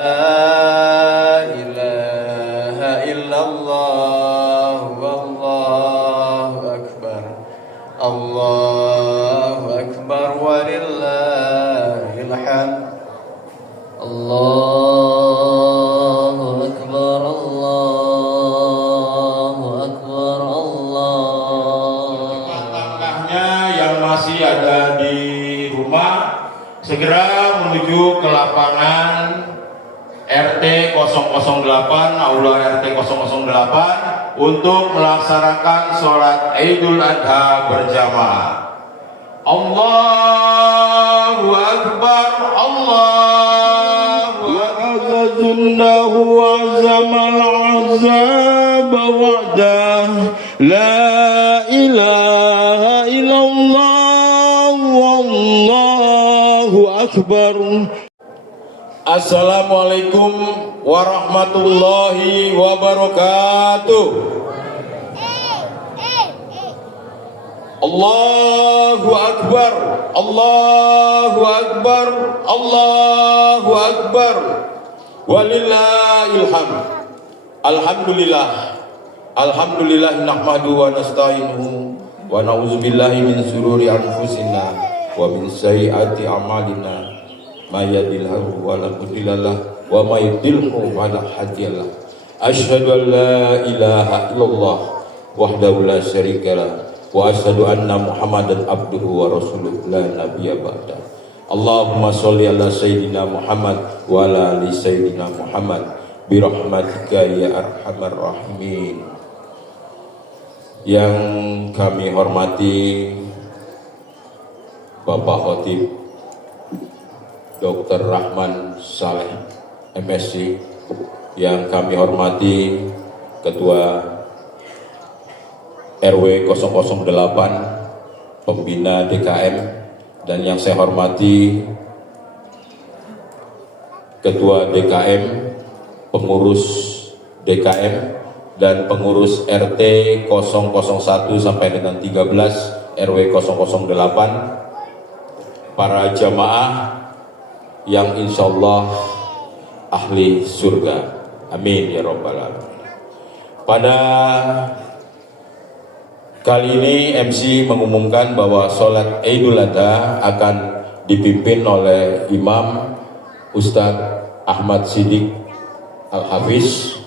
La ilaha illallah wallahu akbar. Allahu akbar walillahil hamd. Allahu akbar, Allahu akbar, Allah. Langkahnya yang masih ada di rumah segera menuju ke lapangan RT 008, Aula RT 008 untuk melaksanakan sholat Idul Adha berjamaah. Allahu Akbar, Allahu Akbar. Jundahu azamal azab wa'dah, la ilaha illallah wallahu akbar. Assalamualaikum warahmatullahi wabarakatuh. Allahu Akbar, Allahu Akbar, Allahu Akbar, walillahil hamd. Alhamdulillah, alhamdulillah nahmadu wa nasta'inuhu wa na'udzubillahi min syururi anfusina wa min sayyiati a'malina. May yahdihillahu fala mudhillalah wa may yudhlilhu fala hadiyalah. Asyhadu an la ilaha illallah wahdahu la syarikalah wa asyhadu anna Muhammadan abduhu wa rasuluh la nabiyya ba'da. Allahumma sholli ala sayyidina Muhammad wa ala ali sayyidina Muhammad bi rahmatika ya arhamar rahimin. Yang kami hormati Bapak Khotib Dr. Rahman Saleh MSc, yang kami hormati Ketua RW 008 Pembina DKM, dan yang saya hormati Ketua DKM, pengurus DKM, dan pengurus RT 001 sampai dengan 13 RW 008, para jamaah yang insya Allah ahli surga, amin ya rabbal alamin. Pada kali ini MC mengumumkan bahwa sholat Idul Adha akan dipimpin oleh Imam Ustadz Ahmad Siddiq Al-Hafiz,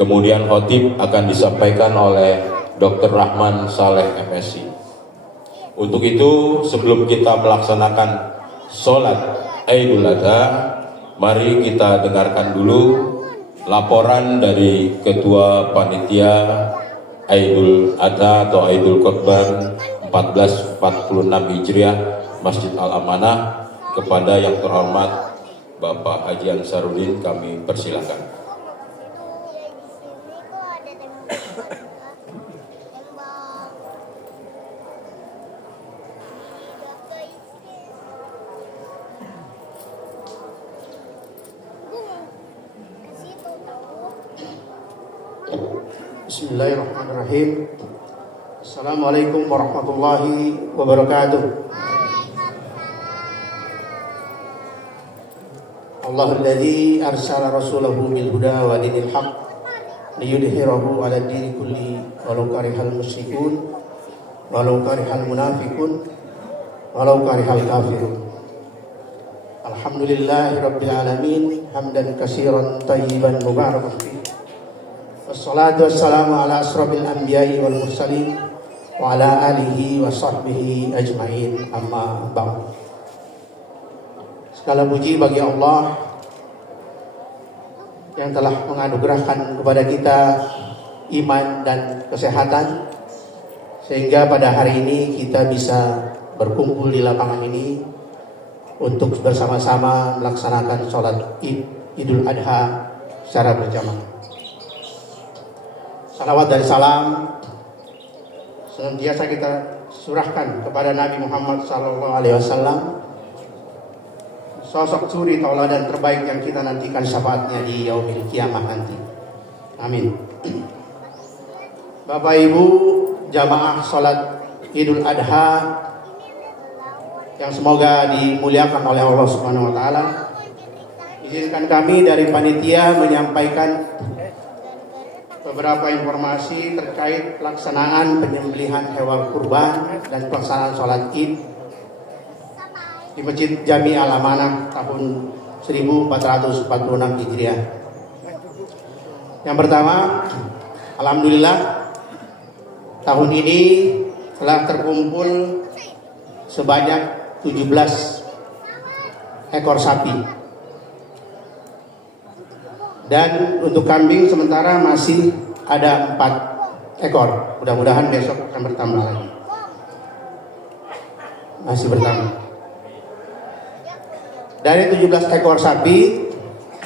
kemudian khotib akan disampaikan oleh Dr. Rahman Saleh MSc. Untuk itu, sebelum kita melaksanakan sholat Idul Adha, mari kita dengarkan dulu laporan dari Ketua Panitia Idul Adha atau Idul Kurban 1446 Hijriah Masjid Al-Amanah kepada yang terhormat Bapak Haji Ansarudin. Kami persilakan. Bismillahirrahmanirrahim. Assalamualaikum warahmatullahi wabarakatuh. Allahulladzi arsala rasulahu bil huda wa dinil haq liyudhhirahu 'ala dini kulli walau karihal musyrikun walau karihal munafiqun walau karihal kafirun. Alhamdulillahi rabbil alamin, hamdan katsiran thayyiban mubarakan fihi. Wassalatu wassalamu ala asrofil anbiya'i wal mursalin wa ala alihi wa sahbihi ajma'in, amma ba'd. Segala puji bagi Allah yang telah menganugerahkan kepada kita iman dan kesehatan, sehingga pada hari ini kita bisa berkumpul di lapangan ini untuk bersama-sama melaksanakan sholat Idul Adha secara berjamaah. Salawat dan salam senantiasa kita surahkan kepada Nabi Muhammad SAW, sosok suri tauladan terbaik yang kita nantikan syafaatnya di yaumil kiamah nanti. Amin. Bapak Ibu jamaah sholat Idul Adha yang semoga dimuliakan oleh Allah Subhanahu wa taala. Izinkan kami dari panitia menyampaikan beberapa informasi terkait pelaksanaan penyembelihan hewan kurban dan pelaksanaan sholat Id di Masjid Jami Al-Amanah tahun 1446 Hijriah. Yang pertama, alhamdulillah tahun ini telah terkumpul sebanyak 17 ekor sapi. Dan untuk kambing sementara masih ada 4 ekor. Mudah-mudahan besok akan bertambah lagi. Masih bertambah. Dari 17 ekor sapi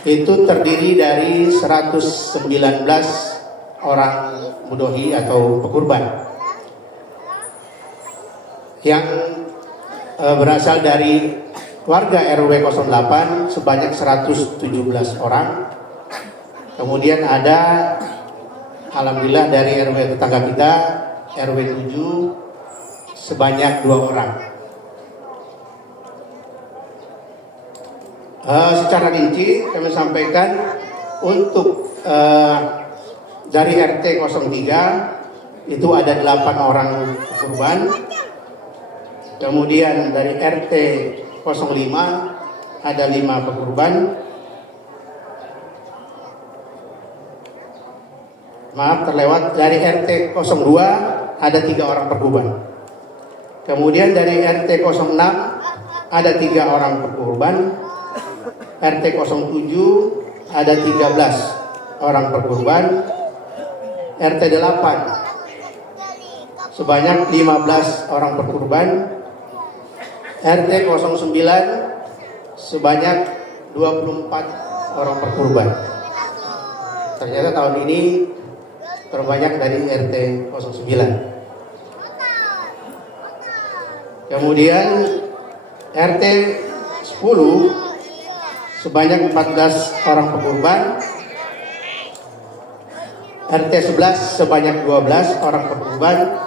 itu terdiri dari 119 orang mudohi atau pekurban yang berasal dari warga RW 08 sebanyak 117 orang. Kemudian ada alhamdulillah dari RW tetangga kita RW 7 sebanyak 2 orang. Secara rinci kami sampaikan untuk dari RT 03 itu ada 8 orang korban. Kemudian dari RT 05 ada 5 pekurban. Maaf terlewat, dari RT 02 ada 3 orang perkurban. Kemudian dari RT 06 ada 3 orang perkurban. RT 07 ada 13 orang perkurban. RT 8 sebanyak 15 orang perkurban. RT 09 sebanyak 24 orang perkurban. Ternyata tahun ini terbanyak dari RT 09. Kemudian RT 10 sebanyak 14 orang pekurban. RT 11 sebanyak 12 orang pekurban.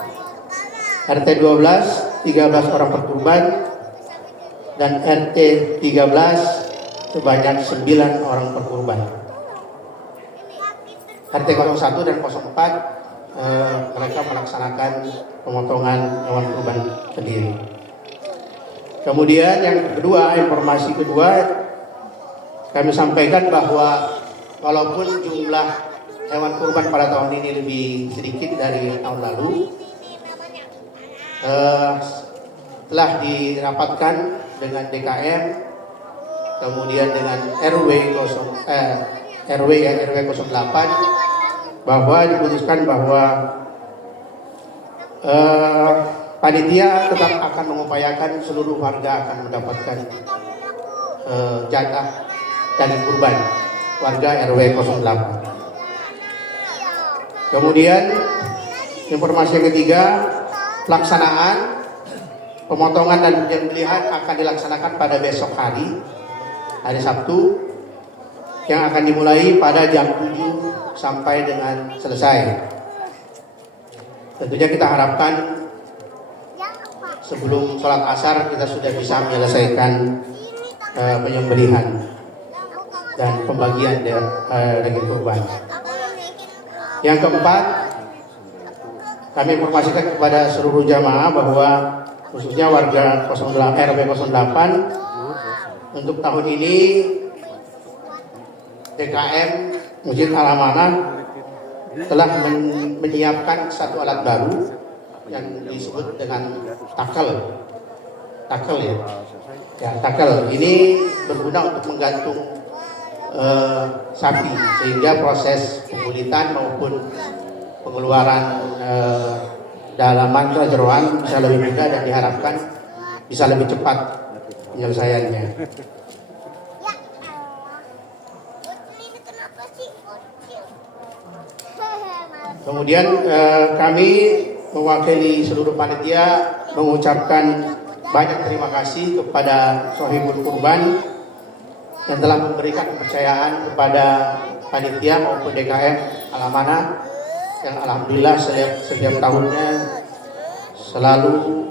RT 12 13 orang pekurban. Dan RT 13 sebanyak 9 orang pekurban. RT 01 dan 04 mereka melaksanakan pemotongan hewan kurban sendiri. Kemudian yang kedua, informasi kedua, kami sampaikan bahwa walaupun jumlah hewan kurban pada tahun ini lebih sedikit dari tahun lalu, telah dirapatkan dengan DKM, kemudian dengan RW 08, bahwa diputuskan bahwa panitia tetap akan mengupayakan seluruh warga akan mendapatkan jatah daging kurban warga RW 08. Kemudian informasi yang ketiga, pelaksanaan pemotongan dan penyembelihan akan dilaksanakan pada besok hari Sabtu, yang akan dimulai pada jam 7 sampai dengan selesai. Tentunya kita harapkan sebelum sholat asar kita sudah bisa menyelesaikan penyembelihan dan pembagian daging kurban. Yang keempat, kami informasikan kepada seluruh jamaah bahwa khususnya warga RW 08 untuk tahun ini DKM Masjid Al-Amanah telah menyiapkan satu alat baru yang disebut dengan takel. Takel. Ini berguna untuk menggantung sapi, sehingga proses pengulitan maupun pengeluaran dalaman atau jeroan bisa lebih mudah dan diharapkan bisa lebih cepat penyelesaiannya. Kemudian kami mewakili seluruh panitia mengucapkan banyak terima kasih kepada Sohibul Kurban yang telah memberikan kepercayaan kepada panitia maupun DKM Al-Amanah yang alhamdulillah setiap tahunnya selalu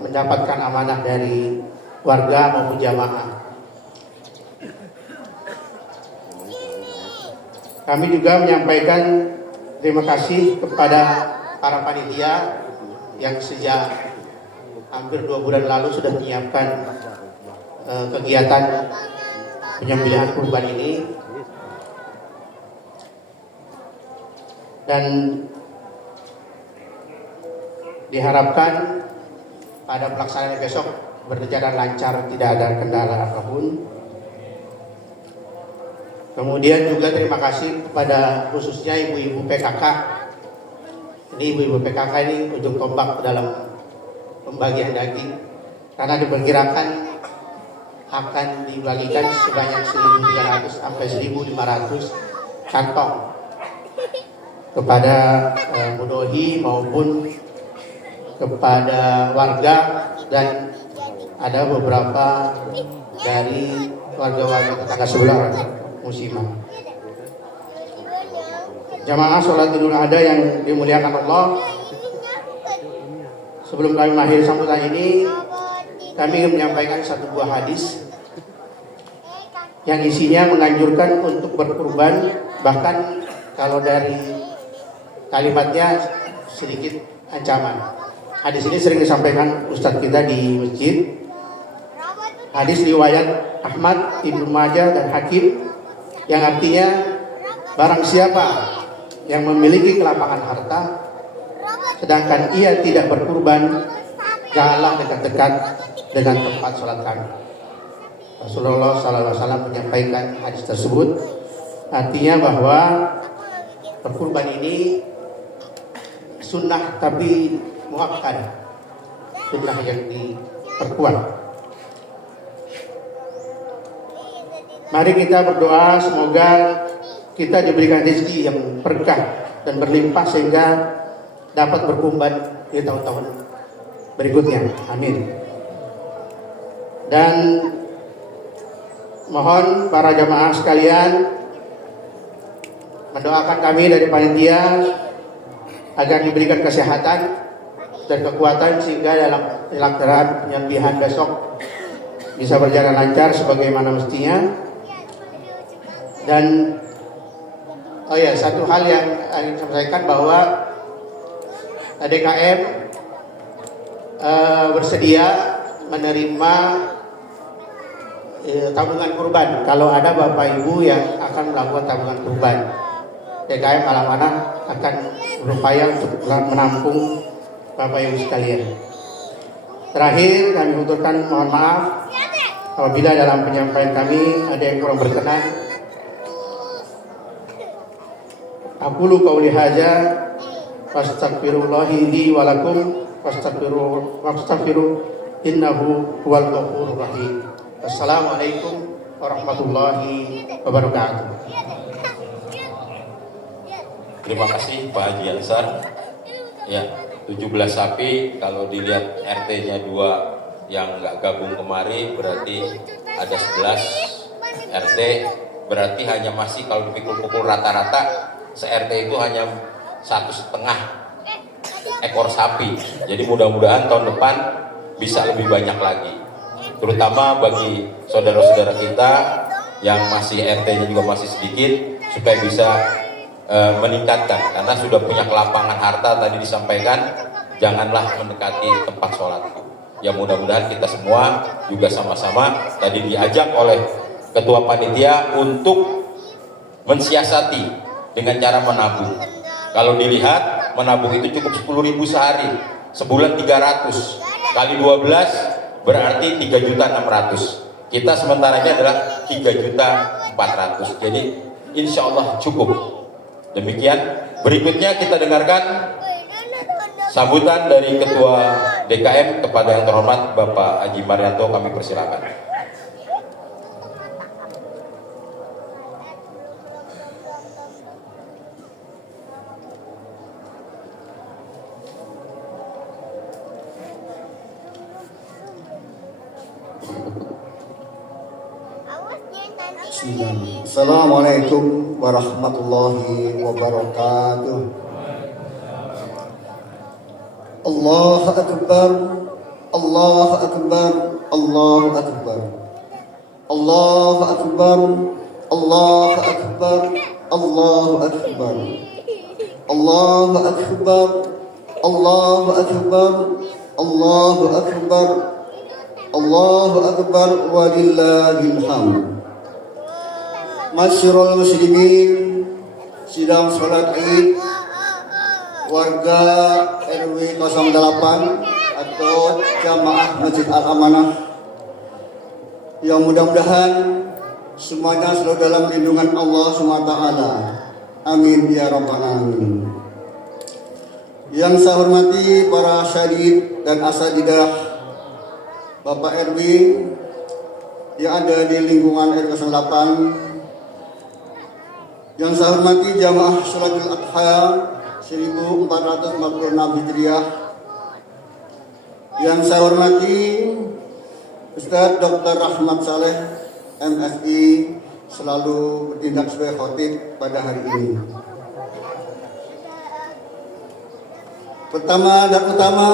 mendapatkan amanah dari warga maupun jamaah. Kami juga menyampaikan terima kasih kepada para panitia yang sejak hampir 2 bulan lalu sudah menyiapkan kegiatan penyembelihan kurban ini, dan diharapkan pada pelaksanaan besok berjalan lancar, tidak ada kendala apapun. Kemudian juga terima kasih kepada khususnya ibu-ibu PKK. Ini ibu-ibu PKK ini ujung tombak dalam pembagian daging, karena diperkirakan akan dibagikan sebanyak 1.300 sampai 1.500 kantong kepada mudohi maupun kepada warga, dan ada beberapa dari warga-warga tetangga sebelah musiman. Jamaah sholat Idul Adha yang dimuliakan Allah, sebelum kami mengakhiri sambutan ini, kami ingin menyampaikan satu buah hadis yang isinya menganjurkan untuk berkurban, bahkan kalau dari kalimatnya sedikit ancaman. Hadis ini sering disampaikan Ustadz kita di masjid. Hadis riwayat Ahmad, Ibnu Majah dan Hakim, yang artinya barang siapa yang memiliki kelapangan harta sedangkan ia tidak berkurban, janganlah dekat-dekat dengan tempat sholat kami. Rasulullah SAW menyampaikan hadis tersebut, artinya bahwa berkurban ini sunnah tapi muakkad, sunnah yang diperkuat. Mari kita berdoa semoga kita diberikan rezeki yang berkah dan berlimpah sehingga dapat berkurban di tahun-tahun berikutnya. Amin. Dan mohon para jamaah sekalian mendoakan kami dari panitia agar diberikan kesehatan dan kekuatan sehingga dalam pelaksanaan penyembelihan besok bisa berjalan lancar sebagaimana mestinya. Dan satu hal yang ingin saya sampaikan bahwa DKM bersedia menerima tabungan kurban kalau ada bapak ibu yang akan melakukan tabungan kurban. DKM Alam-Anak akan berupaya untuk menampung bapak ibu sekalian. Terakhir kami uturkan mohon maaf apabila dalam penyampaian kami ada yang kurang berkenan. Aqulu qauli hadza wastaghfirullahi li wa lakum wastaghfiru innahu huwal ghafurur rahim. Assalamualaikum warahmatullahi wabarakatuh. Terima kasih Pak Haji Ansar. Ya, 17 sapi, kalau dilihat RT-nya 2 yang nggak gabung kemari berarti ada 11 RT, berarti hanya masih kalau dipikul-pikul rata-rata se-RT itu hanya 1,5 ekor sapi. Jadi mudah-mudahan tahun depan bisa lebih banyak lagi, terutama bagi saudara-saudara kita yang masih RT-nya juga masih sedikit, supaya bisa meningkatkan, karena sudah punya kelapangan harta tadi disampaikan, janganlah mendekati tempat sholat. Ya mudah-mudahan kita semua juga sama-sama tadi diajak oleh ketua panitia untuk mensiasati dengan cara menabung. Kalau dilihat menabung itu cukup 10.000 sehari, sebulan 300 kali 12 berarti 3.600.000. Kita sementaranya adalah 3.400.000. Jadi insya Allah cukup. Demikian, berikutnya kita dengarkan sambutan dari Ketua DKM kepada yang terhormat Bapak Haji Marianto, kami persilakan. Assalamualaikum warahmatullahi wabarakatuh. Allahu Akbar, Allahu Akbar, Allahu Akbar, Allahu Akbar, Allahu Akbar, Allahu Akbar. Allahu Akbar. Allahu Akbar. Allahu Akbar. Allahu Akbar walillahil hamd. Masyarul muslimin, sidang salat Id warga RW 08 atau Jamaah Masjid Al-Amanah yang mudah-mudahan semuanya selalu dalam lindungan Allah SWT. Amin ya rabbal alamin. Yang saya hormati para syahid dan asatidzah Bapak RW yang ada di lingkungan RW 08, yang saya hormati jamaah Sholatul Adha 1446 Hijriah, yang saya hormati Ustaz Dr. Rahmat Saleh MSI selalu bertindak sebagai khotib pada hari ini. Pertama dan utama,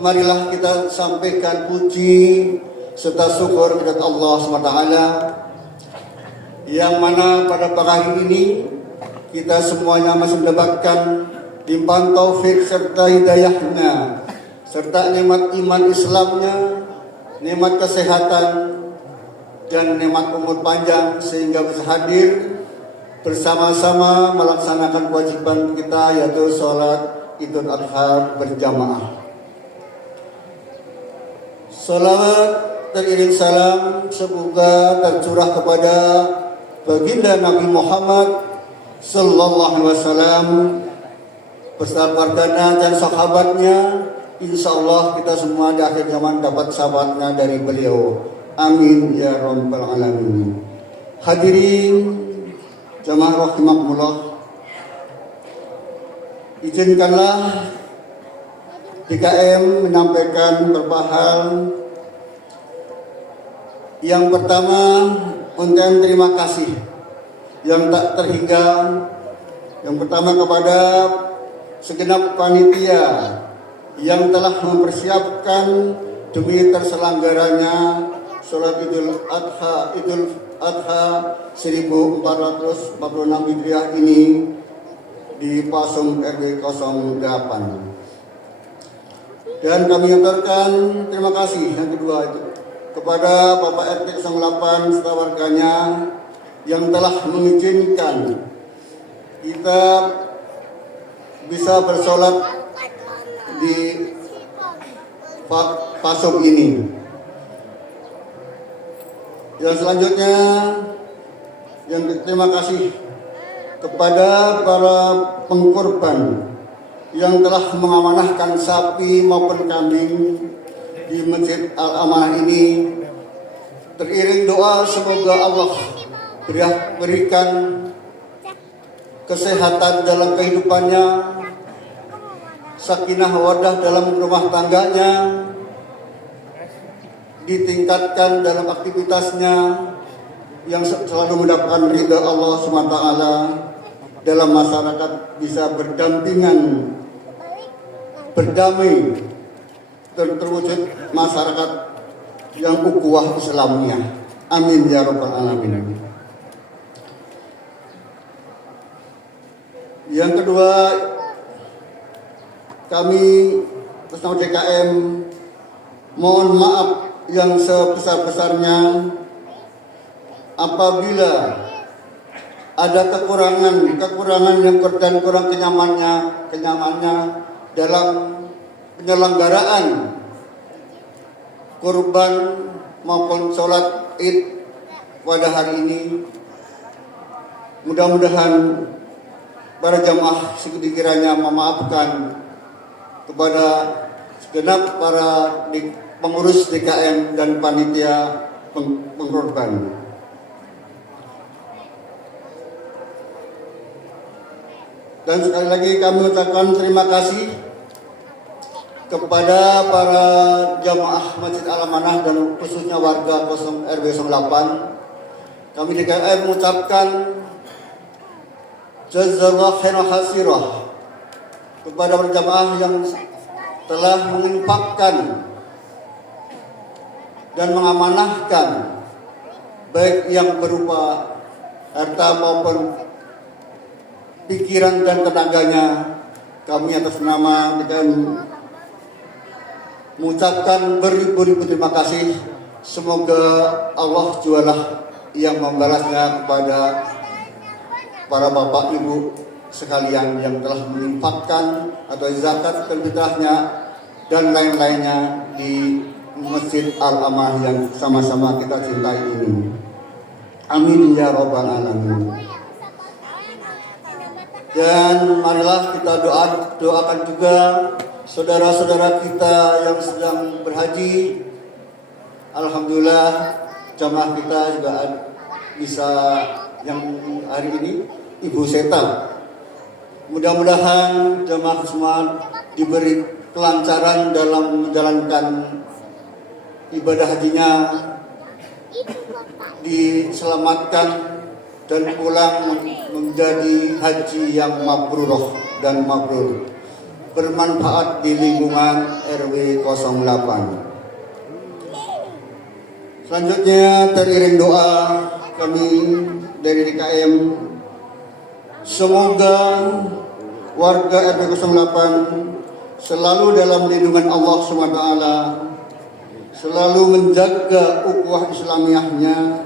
marilah kita sampaikan puji serta syukur kepada Allah SWT, yang mana pada pagi hari ini kita semuanya masih mendapatkan limpahan taufik serta hidayahnya, serta nikmat iman Islamnya, nikmat kesehatan dan nikmat umur panjang, sehingga bisa hadir bersama-sama melaksanakan kewajiban kita, yaitu sholat Idul Adha berjamaah. Salawat teriring salam semoga tercurah kepada baginda Nabi Muhammad sallallahu alaihi wasallam beserta keluarganya dan sahabatnya. Insyaallah kita semua di akhir zaman dapat sahabatnya dari beliau. Amin ya rabbal alamin. Hadirin jamaah rahimakumullah, izinkanlah DKM menyampaikan beberapa hal. Yang pertama, ucapan terima kasih yang tak terhingga. Yang pertama kepada segenap panitia yang telah mempersiapkan demi terselenggaranya sholat Idul Adha 1446 Hijriah ini di Pasung RW 08. Dan kami menyampaikan terima kasih yang kedua itu kepada Bapak RT 08 serta warganya yang telah mengizinkan kita bisa bersolat di Pasung ini. Yang selanjutnya, yang terima kasih kepada para pengkorban yang telah mengamanahkan sapi maupun kambing di Masjid Al-Amanah ini. Teriring doa semoga Allah berikan kesehatan dalam kehidupannya, sakinah wadah dalam rumah tangganya, ditingkatkan dalam aktivitasnya, yang selalu mendapatkan ridha Allah SWT dalam masyarakat, bisa berdampingan, berdamai, terwujud masyarakat yang ukhuwah Islamiyah. Amin ya rabbal alamin. Yang kedua, kami bersama DKM mohon maaf yang sebesar-besarnya apabila ada kekurangan yang dan kurang kenyamannya dalam penyelenggaraan kurban maupun sholat Id pada hari ini. Mudah-mudahan para jamaah sekiranya memaafkan kepada segenap para pengurus DKM dan panitia pengkorban. Dan sekali lagi kami ucapkan terima kasih kepada para jamaah Masjid Al-Amanah dan khususnya warga RW 08. Kami DKM mengucapkan jazakallahu khairan hasirah kepada para jamaah yang telah menginfakkan dan mengamanahkan baik yang berupa harta maupun pikiran dan tenaganya. Kami atas nama DKM mengucapkan beribu-ribu terima kasih. Semoga Allah jualah yang membalasnya kepada para bapak ibu sekalian yang telah menginfakkan atau zakat fitrahnya dan lain-lainnya di Masjid Al-Amanah yang sama-sama kita cintai ini. Amin ya rabbal alamin. Dan marilah kita doakan juga saudara-saudara kita yang sedang berhaji. Alhamdulillah jamaah kita juga bisa yang hari ini Ibu Seta. Mudah-mudahan jamaah semua diberi kelancaran dalam menjalankan ibadah hajinya, diselamatkan dan pulang menjadi haji yang mabrurah dan mabrur, bermanfaat di lingkungan RW 08. Selanjutnya teriring doa kami dari DKM, semoga warga RW 08 selalu dalam lindungan Allah SWT, selalu menjaga ukhuwah Islamiyahnya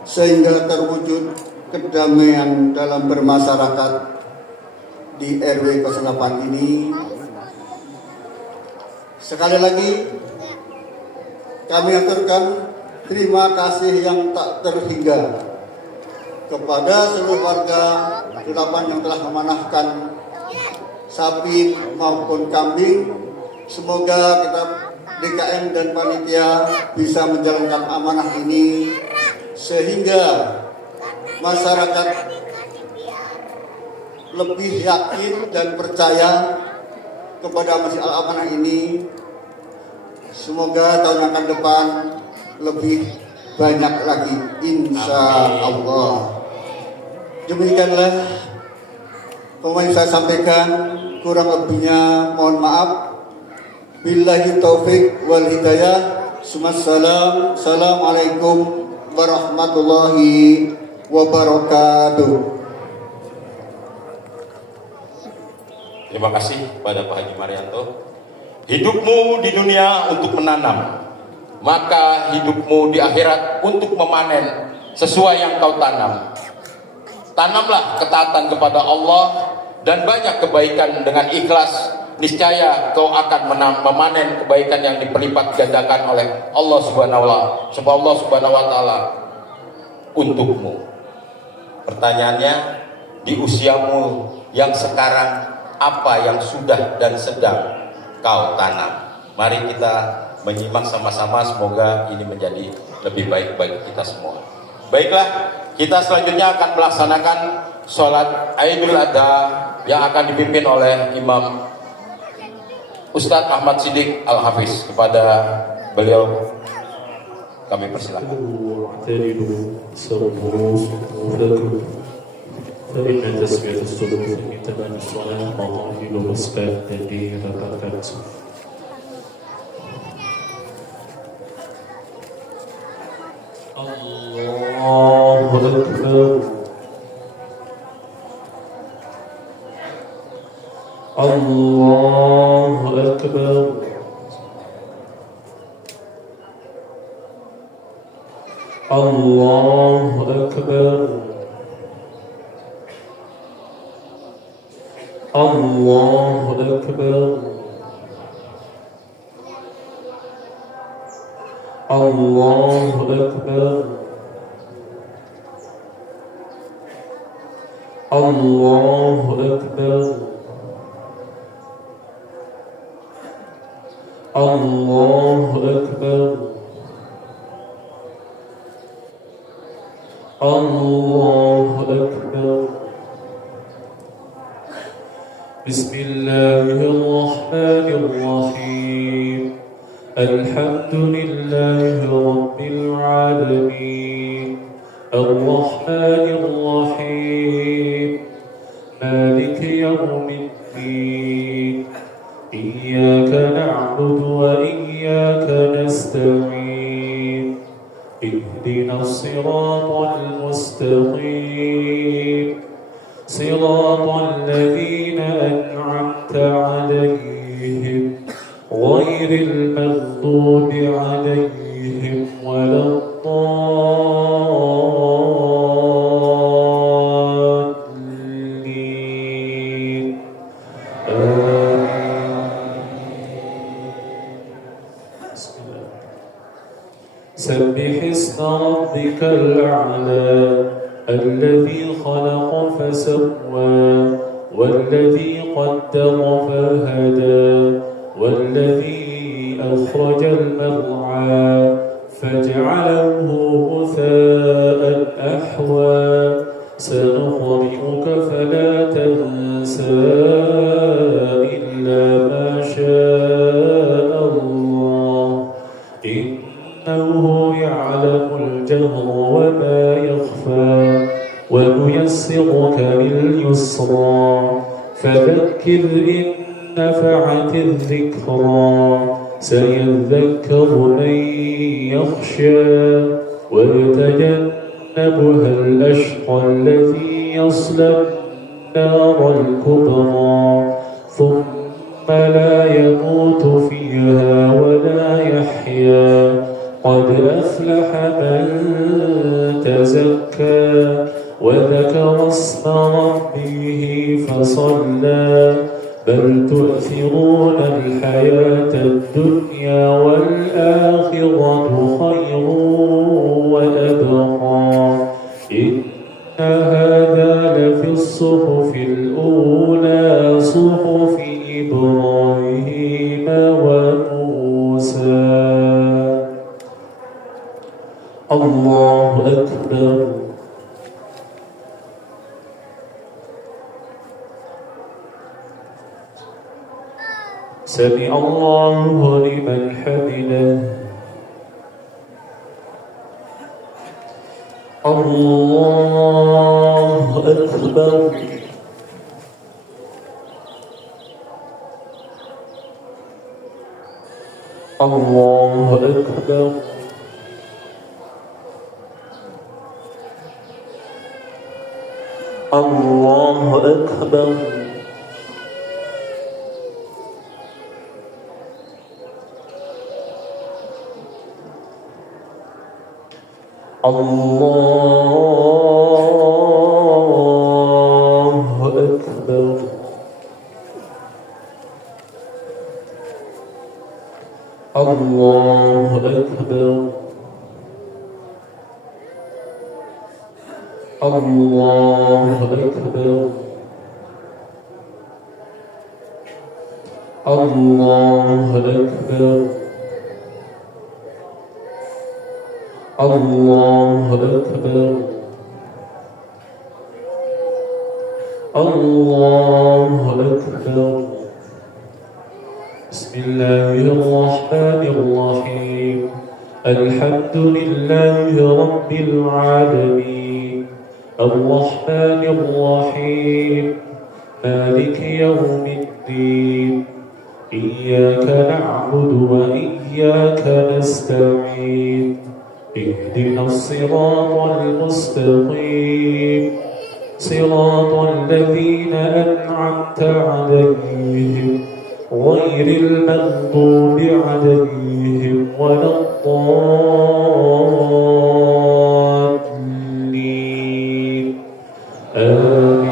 sehingga terwujud kedamaian dalam bermasyarakat di RW 08 ini. Sekali lagi kami aturkan terima kasih yang tak terhingga kepada seluruh warga 08 yang telah memanahkan sapi maupun kambing. Semoga kita DKM dan panitia bisa menjalankan amanah ini sehingga masyarakat lebih yakin dan percaya kepada Masjid Al-Amanah ini. Semoga tahun yang akan depan lebih banyak lagi, insya Allah. Demikianlah yang saya sampaikan, kurang lebihnya mohon maaf. Billahi taufik wal hidayah. Assalamualaikum warahmatullahi wabarakatuh. Terima kasih kepada Pak Haji Marianto. Hidupmu di dunia untuk menanam, maka hidupmu di akhirat untuk memanen sesuai yang kau tanam. Tanamlah ketaatan kepada Allah dan banyak kebaikan dengan ikhlas. Niscaya kau akan memanen kebaikan yang diperlipat gandakan oleh Allah Subhanahu wa Ta'ala untukmu. Pertanyaannya, di usiamu yang sekarang, apa yang sudah dan sedang kau tanam? Mari kita menyimak sama-sama, semoga ini menjadi lebih baik bagi kita semua. Baiklah, kita selanjutnya akan melaksanakan sholat Idul Adha yang akan dipimpin oleh Imam Ustadz Ahmad Siddiq Al-Hafiz. Kepada beliau kami persilakan. فإن تسمية الصدور في تمام الصلاة مواهب وأسباب الدين وبركاته. الله أكبر. الله أكبر. الله أكبر. الله أكبر. الله أكبر. الله أكبر. الله أكبر. الله أكبر. بسم الله الرحمن الرحيم. الحمد لله رب العالمين الرحمن الرحيم مالك يوم الدين إياك نعبد وإياك نستعين اهدنا الصراط المستقيم صراط الذين أنعمت عليهم غير المغضوب عليهم ولا الضالين سبح اسم ربك الأعلى الذي خلق فسوى والذي قدر فهدى والذي أخرج المرعى فجعله غثاء أحوى سنقرئك فلا تنسى إلا ما شاء الله إنه يعلم الجهر وما يخفى ونيسرك لليسرى فذكر إن نفعت الذكرى سيذكر من يخشى ويتجنبها الأشقى الذي يصلى النار الكبرى ثم لا يموت فيها ولا يحيا قد أفلح من تزكى وذكر اسم ربه فصلى بل تؤثرون الحياة الدنيا والآخرة خير وأبقى إن هذا لفي الصحف الأولى صحف إبراهيم وموسى الله أكبر سمع الله لمن حمده الله أكبر الله أكبر الله أكبر الله أكبر الله أكبر الله أكبر الله أكبر الله أكبر الله أكبر بسم الله الرحمن الرحيم الحمد لله رب العالمين الرحمن الرحيم مالك يوم الدين إياك نعبد وإياك نستعين اهدنا الصراط المستقيم صراط الذين أنعمت عليهم غير المغضوب عليهم ولا الضالين آمين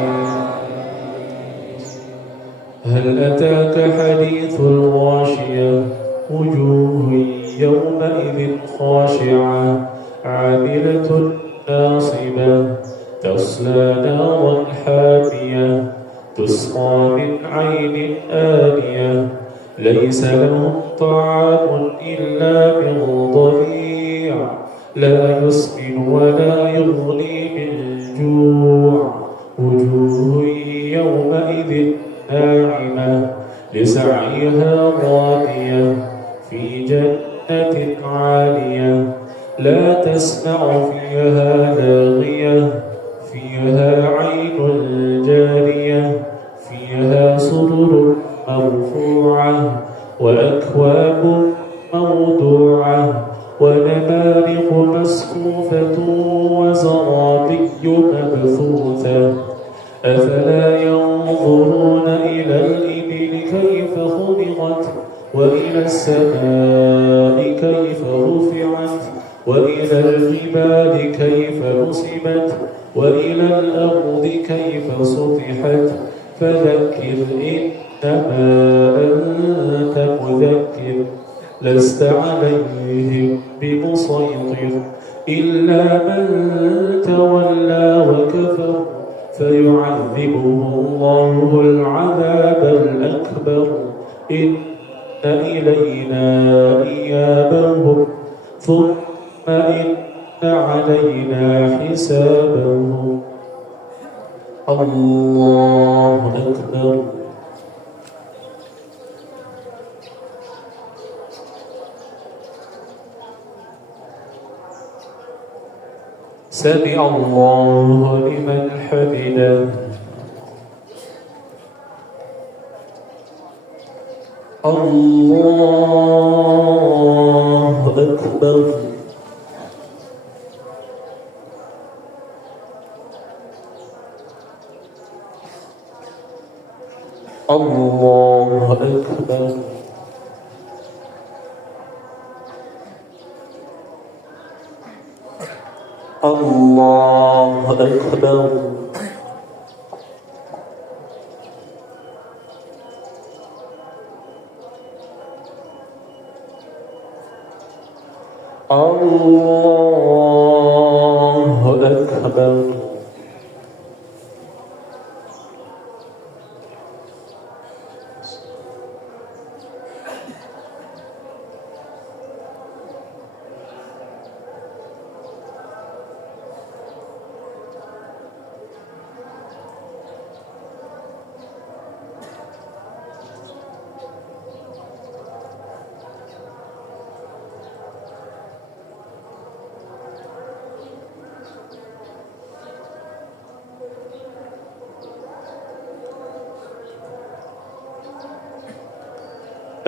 هل أتاك حديث الغاشية وجوه يومئذ خاشعة عاملة ناصبة تصلى نارا حامية تسقى من عين آنية ليس لهم طعام إلا من ضريع لا يسمن ولا يغني من جوع وجوه يومئذ ناعمة لسعيها راضية في جنة عالية لا تسمع فيها لاغية فيها عين جارية فيها سرر مرفوعة وأكواب موضوعة ونمارق مسكوفة وزرابي مبثوثة أفلا ينظرون إلى الإبل كيف خلقت وإلى السماء كيف رفعت وإلى الجبال كيف نصبت وإلى الأرض كيف سطحت فذكر إنما أنت مذكر لست عليهم بمسيطر إلا من تولى وكفر فيعذبه الله العذاب الأكبر إن إلينا إيابهم ثم إن علينا حسابهم الله أكبر سمع الله لمن حمده الله أكبر الله أكبر الله أكبر الله أكبر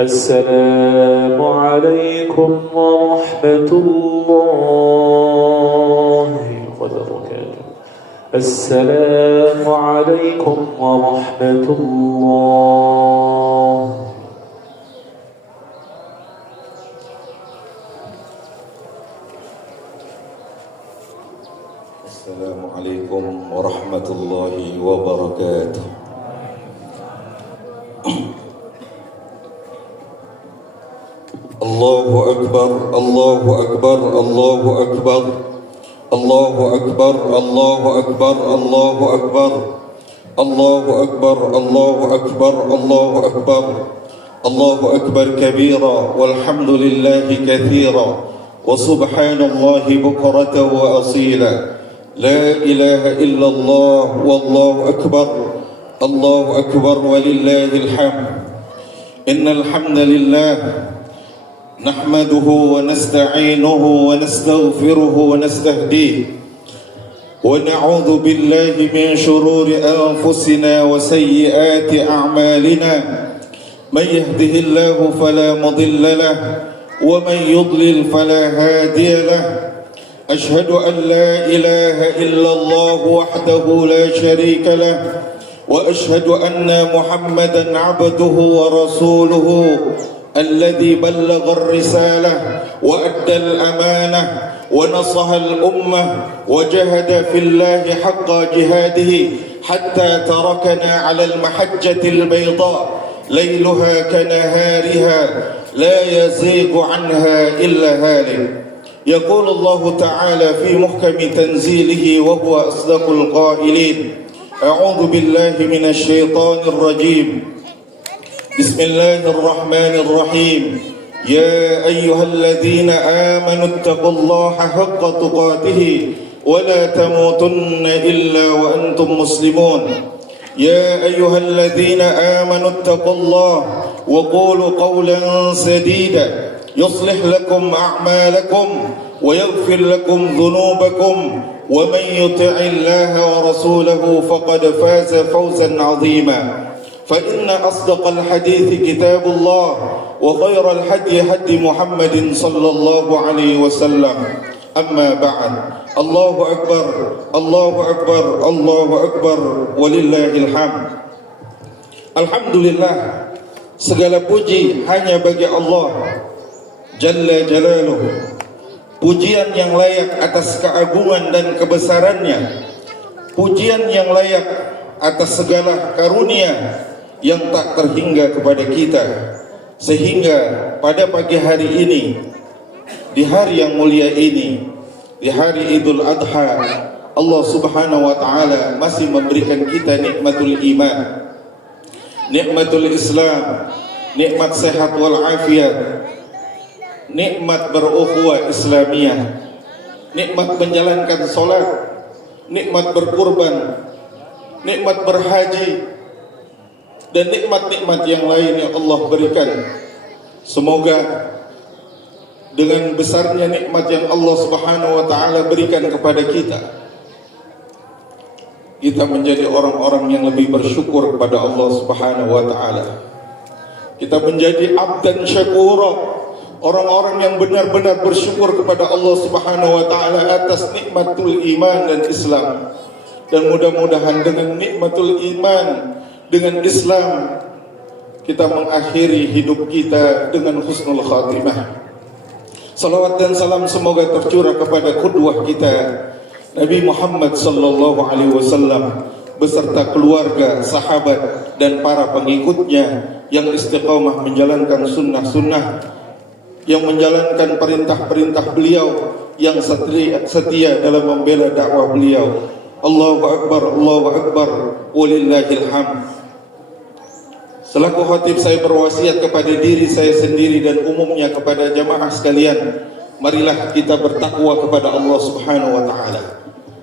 السلام عليكم ورحمة الله وبركاته. السلام عليكم ورحمة الله. السلام عليكم ورحمة الله وبركاته. الله أكبر الله أكبر الله أكبر الله أكبر الله أكبر الله أكبر الله أكبر الله أكبر الله أكبر الله أكبر كبيرا والحمد لله كثيرا وسبحان الله بكرة وأصيلا لا إله إلا الله والله أكبر الله أكبر ولله الحمد. إن الحمد لله نحمده ونستعينه ونستغفره ونستهديه ونعوذ بالله من شرور أنفسنا وسيئات أعمالنا من يهده الله فلا مضل له ومن يضلل فلا هادي له. أشهد أن لا إله إلا الله وحده لا شريك له وأشهد أن محمدا عبده ورسوله الذي بلغ الرسالة وأدى الأمانة ونصح الأمة وجهد في الله حق جهاده حتى تركنا على المحجة البيضاء ليلها كنهارها لا يزيغ عنها إلا هالك. يقول الله تعالى في محكم تنزيله وهو أصدق القائلين: أعوذ بالله من الشيطان الرجيم. بسم الله الرحمن الرحيم. يا أيها الذين آمنوا اتقوا الله حق تقاته ولا تموتن إلا وأنتم مسلمون. يا أيها الذين آمنوا اتقوا الله وقولوا قولا سديدا يصلح لكم أعمالكم ويغفر لكم ذنوبكم ومن يطع الله ورسوله فقد فاز فوزا عظيما. فإن أصدق الحديث كتاب الله وخير الهدي هدي محمد صلى الله عليه وسلم Amma ba'd. Allahu Akbar, Allahu Akbar, Allahu Akbar, walillahil hamd. Alhamdulillah, segala puji hanya bagi Allah Jalla Jalaluh. Pujian yang layak atas keagungan dan kebesarannya, pujian yang layak atas segala karunia yang tak terhingga kepada kita. Sehingga pada pagi hari ini, di hari yang mulia ini, di hari Idul Adha, Allah Subhanahu wa taala masih memberikan kita nikmatul iman, nikmatul Islam, nikmat sehat wal afiat, nikmat berukhuwah Islamiyah, nikmat menjalankan salat, nikmat berkurban, nikmat berhaji, dan nikmat-nikmat yang lain yang Allah berikan. Semoga dengan besarnya nikmat yang Allah Subhanahu wa taala berikan kepada kita, kita menjadi orang-orang yang lebih bersyukur kepada Allah Subhanahu wa taala. Kita menjadi abdan syakura, orang-orang yang benar-benar bersyukur kepada Allah Subhanahu wa taala atas nikmatul iman dan Islam. Dan mudah-mudahan dengan nikmatul iman, dengan Islam, kita mengakhiri hidup kita dengan husnul khatimah. Salawat dan salam semoga tercurah kepada qudwah kita Nabi Muhammad sallallahu alaihi wasallam beserta keluarga, sahabat dan para pengikutnya yang istiqamah menjalankan sunnah-sunnah, yang menjalankan perintah-perintah beliau, yang setia dalam membela dakwah beliau. Allahu Akbar, Allahu Akbar, walillahil hamd. Selaku khatib, saya berwasiat kepada diri saya sendiri dan umumnya kepada jamaah sekalian, marilah kita bertakwa kepada Allah Subhanahu wa taala.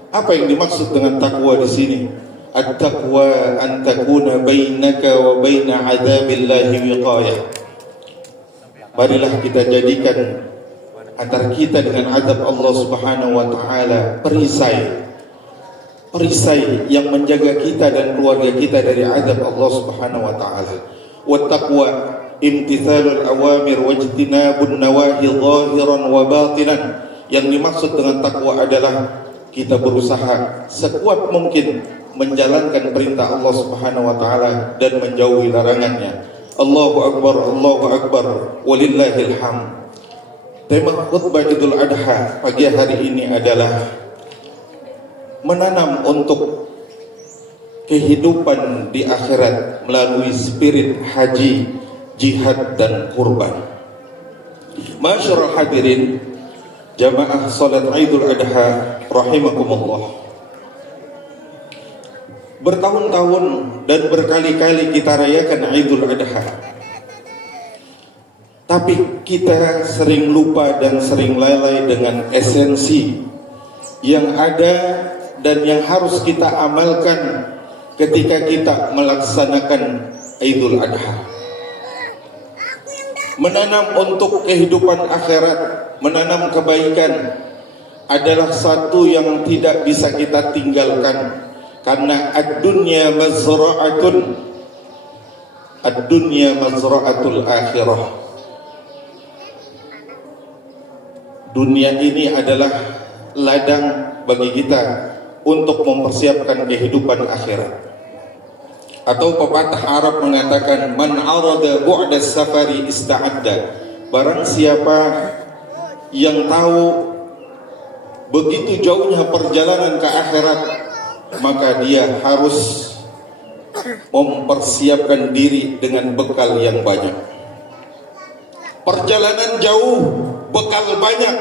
Apa yang dimaksud dengan takwa di sini? At-taqwa an takuna bainaka wa baina 'adzabillahi wiqayah. Marilah kita jadikan antara kita dengan azab Allah Subhanahu wa taala perisai yang menjaga kita dan keluarga kita dari azab Allah Subhanahu wa taala. Wa taqwa imtithalul awamir wajtinabun nawahi zahiran wa batinan. Yang dimaksud dengan takwa adalah kita berusaha sekuat mungkin menjalankan perintah Allah Subhanahu wa taala dan menjauhi larangannya. Allahu Akbar, Allahu Akbar, walillahil hamd. Tema khutbah Idul Adha pagi hari ini adalah menanam untuk kehidupan di akhirat melalui spirit haji, jihad dan kurban. Masyarul hadirin, jamaah salat Idul Adha rahimakumullah. Bertahun-tahun dan berkali-kali kita rayakan Idul Adha, tapi kita sering lupa dan sering lalai dengan esensi yang ada dan yang harus kita amalkan ketika kita melaksanakan Idul Adha. Menanam untuk kehidupan akhirat, menanam kebaikan adalah satu yang tidak bisa kita tinggalkan, karena ad-dunya mazra'atul akhirah. Dunia ini adalah ladang bagi kita untuk mempersiapkan kehidupan akhirat. Atau pepatah Arab mengatakan, man arada bu'da safari ista'adda. Barang siapa yang tahu begitu jauhnya perjalanan ke akhirat, maka dia harus mempersiapkan diri dengan bekal yang banyak. Perjalanan jauh, bekal banyak,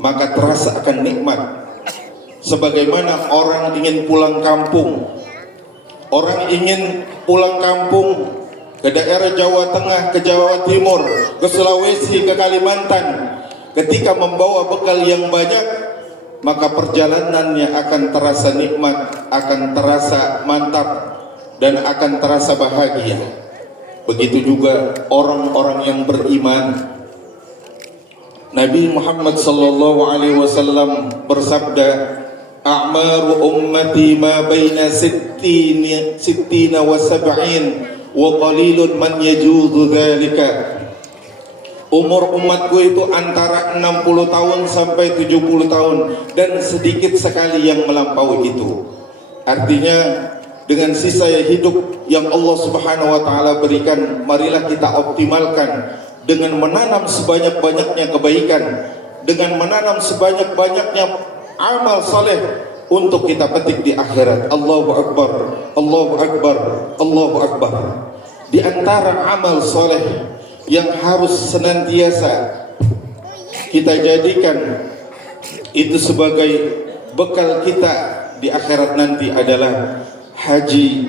maka terasa akan nikmat. Sebagaimana orang ingin pulang kampung, orang ingin pulang kampung ke daerah Jawa Tengah, ke Jawa Timur, ke Sulawesi, ke Kalimantan, ketika membawa bekal yang banyak, maka perjalanannya akan terasa nikmat, akan terasa mantap, dan akan terasa bahagia. Begitu juga orang-orang yang beriman. Nabi Muhammad sallallahu alaihi wasallam bersabda, a'maru ummati ma baina sittina wa sab'in wa qalilun man yajuzu dhalika. Umur umatku itu antara 60 tahun sampai 70 tahun dan sedikit sekali yang melampaui itu. Artinya dengan sisa hidup yang Allah Subhanahu wa taala berikan, marilah kita optimalkan dengan menanam sebanyak-banyaknya kebaikan, dengan menanam sebanyak-banyaknya amal saleh untuk kita petik di akhirat. Allahu Akbar, Allahu Akbar, Allahu Akbar. Di antara amal saleh yang harus senantiasa kita jadikan itu sebagai bekal kita di akhirat nanti adalah haji,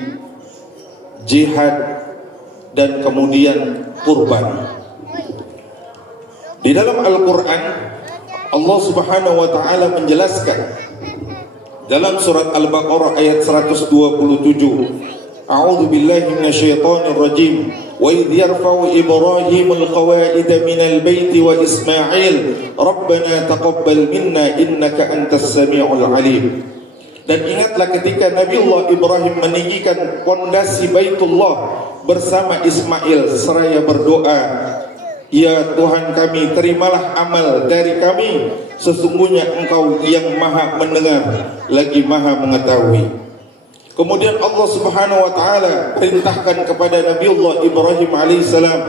jihad, dan kemudian kurban. Di dalam Al-Quran Allah Subhanahu wa ta'ala menjelaskan dalam surat Al-Baqarah ayat 127, A'udzu billahi minasyaitonir rajim. Wa idh yarfa'u Ibrahimul qawa'ida minal baiti wa Ismail Rabbana taqabbal minna innaka antas samiul alim. Dan ingatlah ketika Nabiullah Ibrahim meninggikan pondasi Baitullah bersama Ismail seraya berdoa, ya Tuhan kami, terimalah amal dari kami, sesungguhnya Engkau yang maha mendengar lagi maha mengetahui. Kemudian Allah Subhanahu wa taala perintahkan kepada Nabiullah Ibrahim alaihissalam,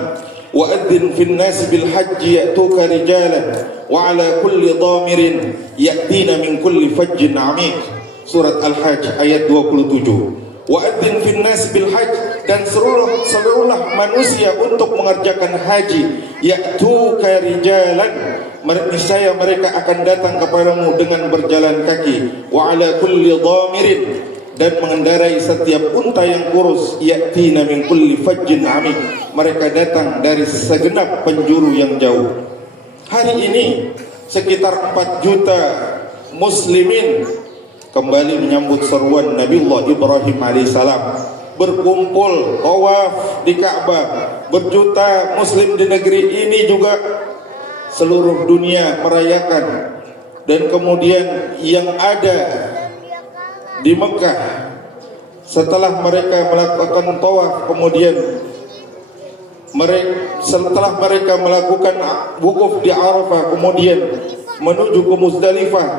wa adzin fin nas bil hajji ya'tuka rijalan wa ala kulli dhamirin ya'tina min kulli fajjin 'amiq. Surat Al-Hajj ayat 27. Wa adzin fin nas bil hajj, dan seluruhlah manusia untuk mengerjakan haji, ya'tuka rijalan, niscaya mereka akan datang kepadamu dengan berjalan kaki, wa ala kulli dhamirin, dan mengendarai setiap unta yang kurus, ya'tina min kulli fajjin 'amiq, mereka datang dari segenap penjuru yang jauh. Hari ini sekitar 4 juta muslimin kembali menyambut seruan Nabiullah Ibrahim alaihissalam, berkumpul tawaf di Ka'bah. Berjuta muslim di negeri ini juga seluruh dunia merayakan. Dan kemudian yang ada di Mekah setelah mereka melakukan tawaf, kemudian setelah mereka melakukan wukuf di Arafah, kemudian menuju ke Muzdalifah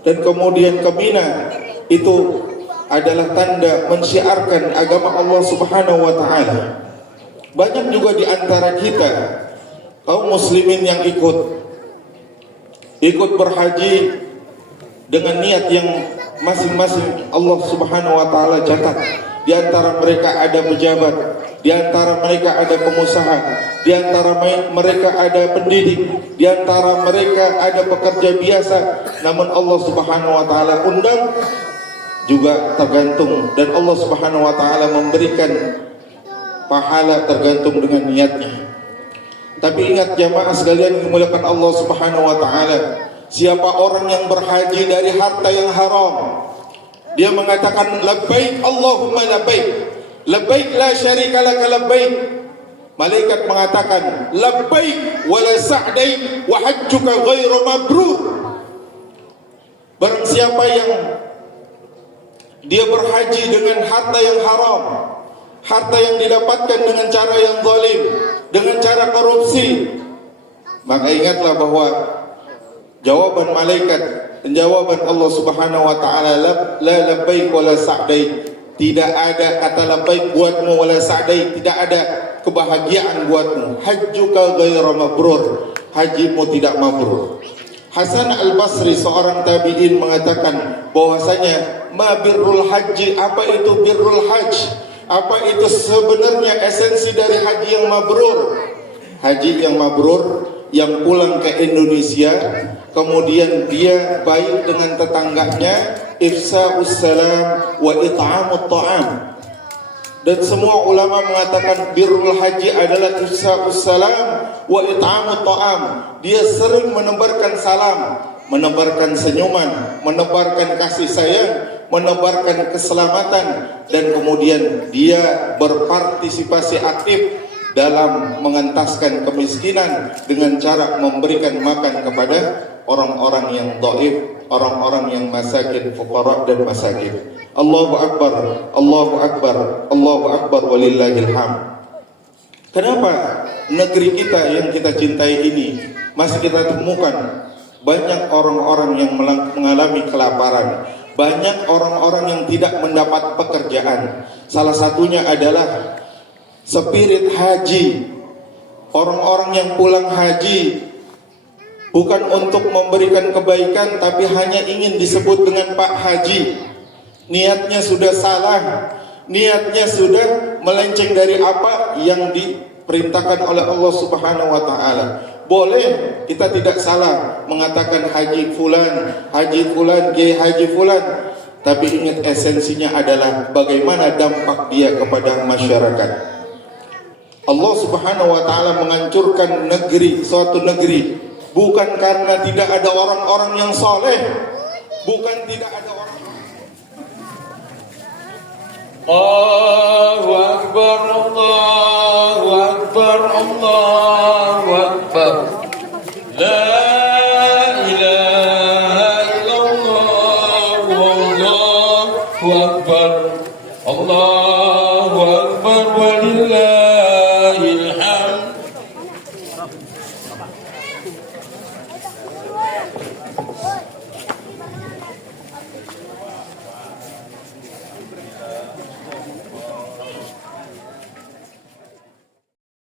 dan kemudian ke Mina, itu adalah tanda mensyiarkan agama Allah Subhanahu wa taala. Banyak juga di antara kita kaum muslimin yang ikut berhaji dengan niat yang masing-masing Allah Subhanahu wa taala catat. Di antara mereka ada pejabat, di antara mereka ada pengusaha, di antara mereka ada pendidik, di antara mereka ada pekerja biasa. Namun Allah Subhanahu wa taala undang juga tergantung, dan Allah Subhanahu wa taala memberikan pahala tergantung dengan niatnya. Tapi ingat jamaah sekalian dimuliakan Allah Subhanahu wa taala, siapa orang yang berhaji dari harta yang haram, dia mengatakan labbaik Allahumma labbaik, labbaik la syarika laka labbaik. Malaikat mengatakan labbaik wa la sa'daik wa hajjuka ghairu mabrur. Barang siapa yang dia berhaji dengan harta yang haram, harta yang didapatkan dengan cara yang zalim, dengan cara korupsi, maka ingatlah bahwa jawaban malaikat dan jawaban Allah Subhanahu wa taala, la labbaik wa la sa'daik, tidak ada kata labbaik buatmu, wala sa'daik, tidak ada kebahagiaan buatmu, hajjuka ghairu mabrur, hajimu tidak mabrur. Hasan Al-Basri seorang tabi'in mengatakan bahwasanya ma birrul haji, apa itu birrul hajj, apa itu sebenarnya esensi dari haji yang mabrur. Haji yang mabrur yang pulang ke Indonesia, kemudian dia baik dengan tetangganya, ifsa'us salam wa it'amut ta'am. Dan semua ulama mengatakan birrul haji adalah ifsa'us salam wa it'amut ta'am. Dia sering menebarkan salam, menebarkan senyuman, menebarkan kasih sayang, menebarkan keselamatan, dan kemudian dia berpartisipasi aktif dalam mengentaskan kemiskinan dengan cara memberikan makan kepada orang-orang yang dhaif, orang-orang yang masakin, fuqara dan masakin. Allahu Akbar, Allahu Akbar, Allahu Akbar walillahil hamd. Kenapa negeri kita yang kita cintai ini masih kita temukan banyak orang-orang yang mengalami kelaparan, banyak orang-orang yang tidak mendapat pekerjaan. Salah satunya adalah spirit haji. Orang-orang yang pulang haji bukan untuk memberikan kebaikan, tapi hanya ingin disebut dengan Pak Haji. Niatnya sudah salah, niatnya sudah melenceng dari apa yang diperintahkan oleh Allah Subhanahu wa taala. Boleh, kita tidak salah mengatakan haji fulan, kiai haji fulan, tapi ingat esensinya adalah bagaimana dampak dia kepada masyarakat. Allah Subhanahu wa taala menghancurkan suatu negeri bukan karena tidak ada orang-orang yang soleh, bukan tidak ada orang. Allahu Akbar, Allahu Akbar, Allahu Akbar. La ilaha illallah, Allahu Akbar, Allahu Akbar, walillah.